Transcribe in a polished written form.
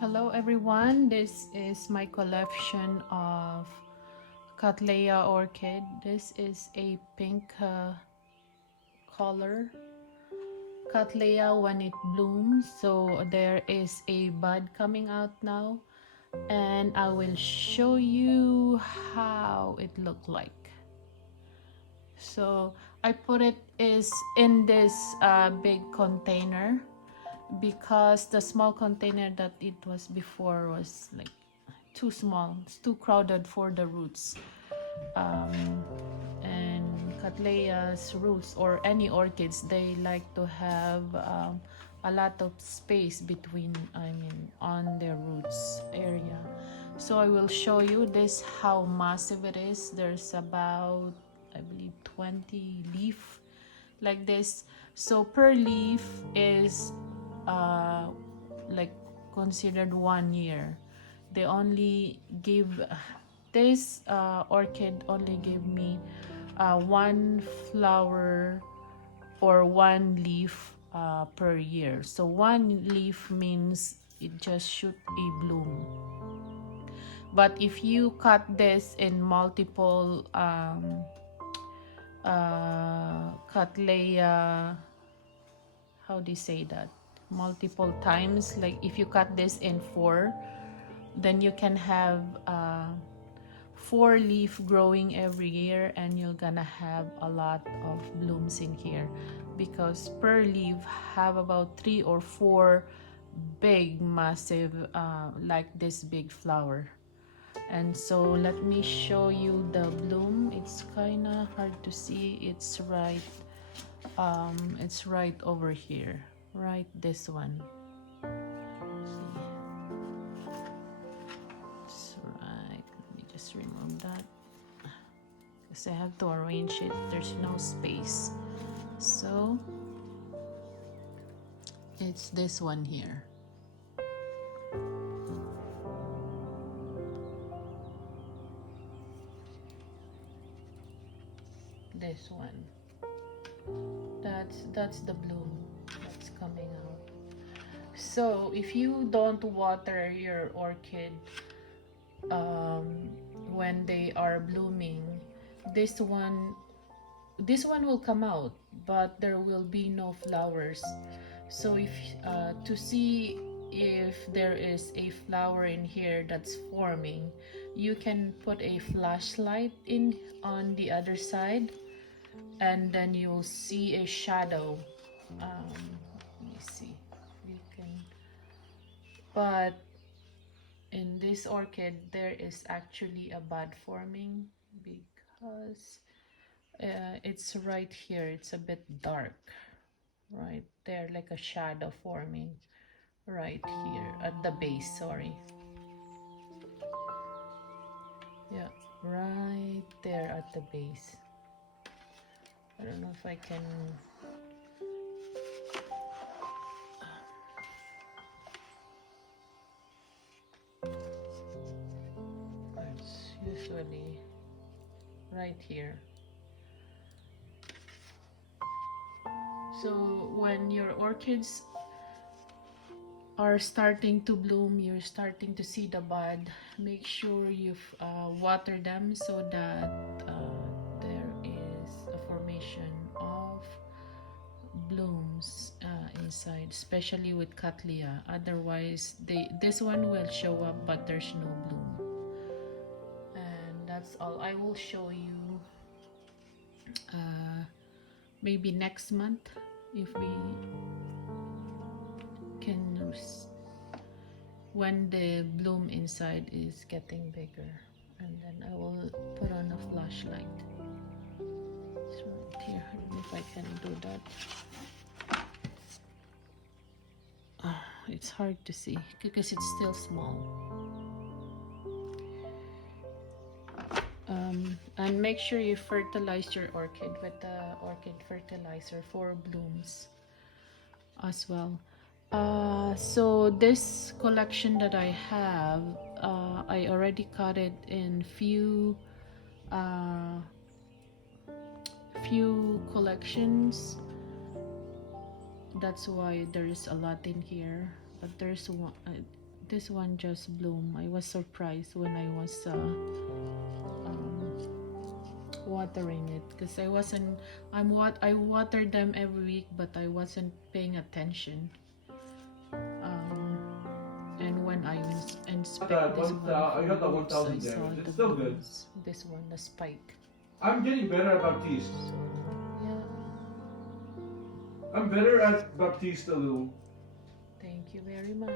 Hello everyone, this is my collection of Cattleya orchid. This is a pink color Cattleya when it blooms. So there is a bud coming out now and I will show you how it looked like. So I put it is in this big container because the small container that it was before was like too small. It's too crowded for the roots. And Cattleyas roots or any orchids, they like to have a lot of space between, on their roots area. So I will show you this how massive it is. There's about, I believe, 20 leaf like this. So per leaf is like considered 1 year. They only give this orchid only gave me one flower or one leaf per year. So one leaf means it just shoot a bloom. But if you cut this in multiple Cattleya, how do you say that, multiple times, like if you cut this in four, then you can have four leaf growing every year and you're gonna have a lot of blooms in here because per leaf have about 3 or 4 big massive like this big flower. And so let me show you the bloom. It's kind of hard to see. It's right over here, right, this one. It's right. Let me just remove that because I have to arrange it. There's no space. So it's this one here. This one. That's the bloom that's coming out. So if you don't water your orchid when they are blooming, this one will come out, but there will be no flowers. So if to see if there is a flower in here that's forming, you can put a flashlight in on the other side and then you'll see a shadow. Let me see, you can, but in this orchid there is actually a bud forming because it's right here. It's a bit dark right there, like a shadow forming right here at the base. Sorry, yeah, right there at the base. I don't know if I can. It's usually right here. So when your orchids are starting to bloom, you're starting to see the bud, make sure you've water them so that there is a formation of blooms inside, especially with Cattleya. Otherwise this one will show up but there's no bloom. And that's all. I will show you maybe next month if we can, when the bloom inside is getting bigger, and then I will put on a flashlight. It's right here. I don't know if I can do that. It's hard to see because it's still small. And make sure you fertilize your orchid with the orchid fertilizer for blooms as well. So this collection that I have, I already cut it in few collections. That's why there is a lot in here, but there's one, this one just bloomed. I was surprised when I was watering it because I watered them every week, but I wasn't paying attention. And when I inspect this one, I got the roots, 1000 I saw damage. the It's still good. blooms. This one, the spike. I'm getting better at Baptiste. So yeah, I'm better at Baptiste a little. thank you very much.